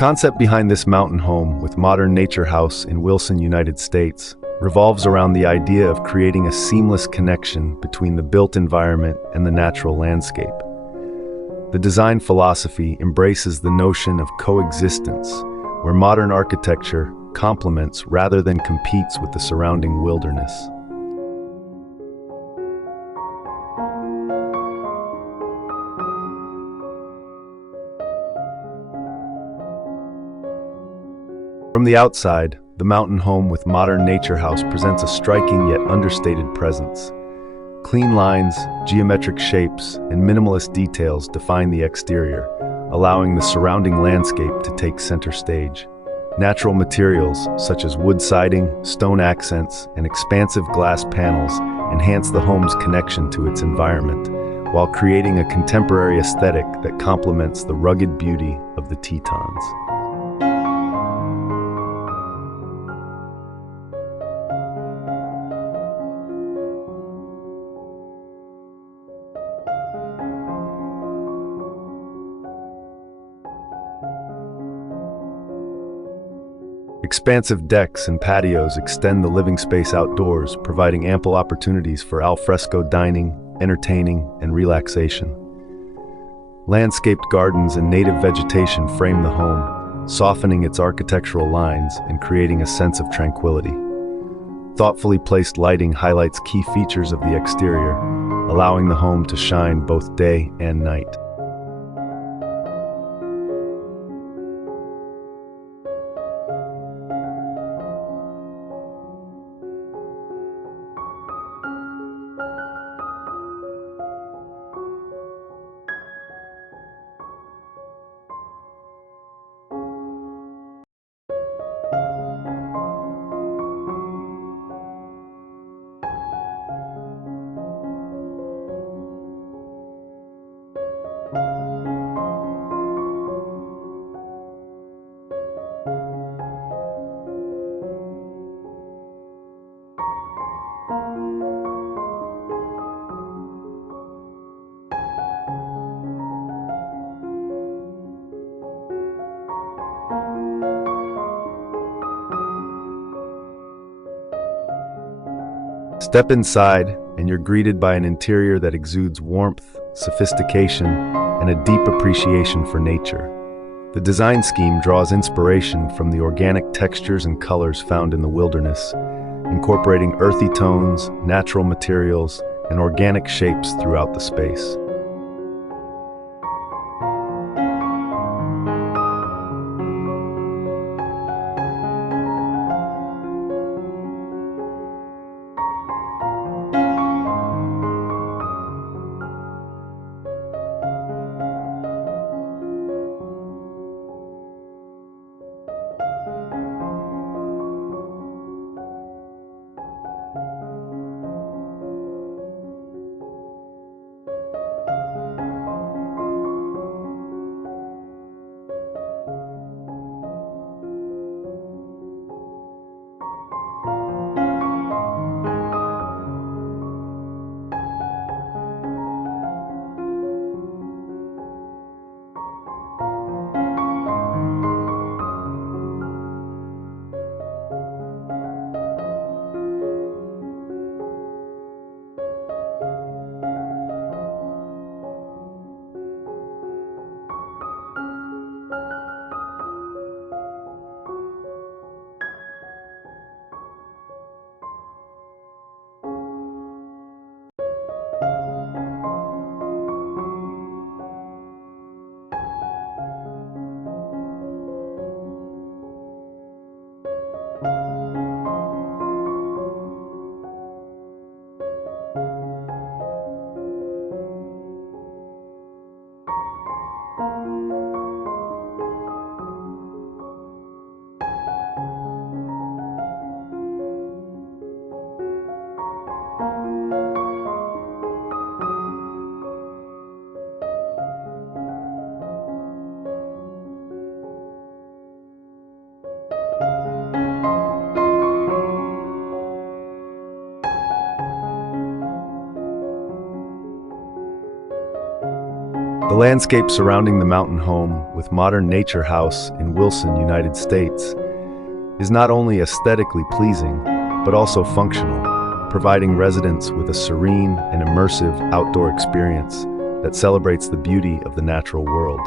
concept behind this mountain home with modern nature house in Wilson, United States, revolves around the idea of creating a seamless connection between the built environment and the natural landscape. The design philosophy embraces the notion of coexistence, where modern architecture complements rather than competes with the surrounding wilderness. From the outside, the mountain home with modern nature house presents a striking yet understated presence. Clean lines, geometric shapes, and minimalist details define the exterior, allowing the surrounding landscape to take center stage. Natural materials, such as wood siding, stone accents, and expansive glass panels, enhance the home's connection to its environment, while creating a contemporary aesthetic that complements the rugged beauty of the Tetons. Expansive decks and patios extend the living space outdoors, providing ample opportunities for al fresco dining, entertaining, and relaxation. Landscaped gardens and native vegetation frame the home, softening its architectural lines and creating a sense of tranquility. Thoughtfully placed lighting highlights key features of the exterior, allowing the home to shine both day and night. Step inside, and you're greeted by an interior that exudes warmth, sophistication, and a deep appreciation for nature. The design scheme draws inspiration from the organic textures and colors found in the wilderness, incorporating earthy tones, natural materials, and organic shapes throughout the space. The landscape surrounding the mountain home with modern nature house in Wilson, United States, is not only aesthetically pleasing, but also functional, providing residents with a serene and immersive outdoor experience that celebrates the beauty of the natural world.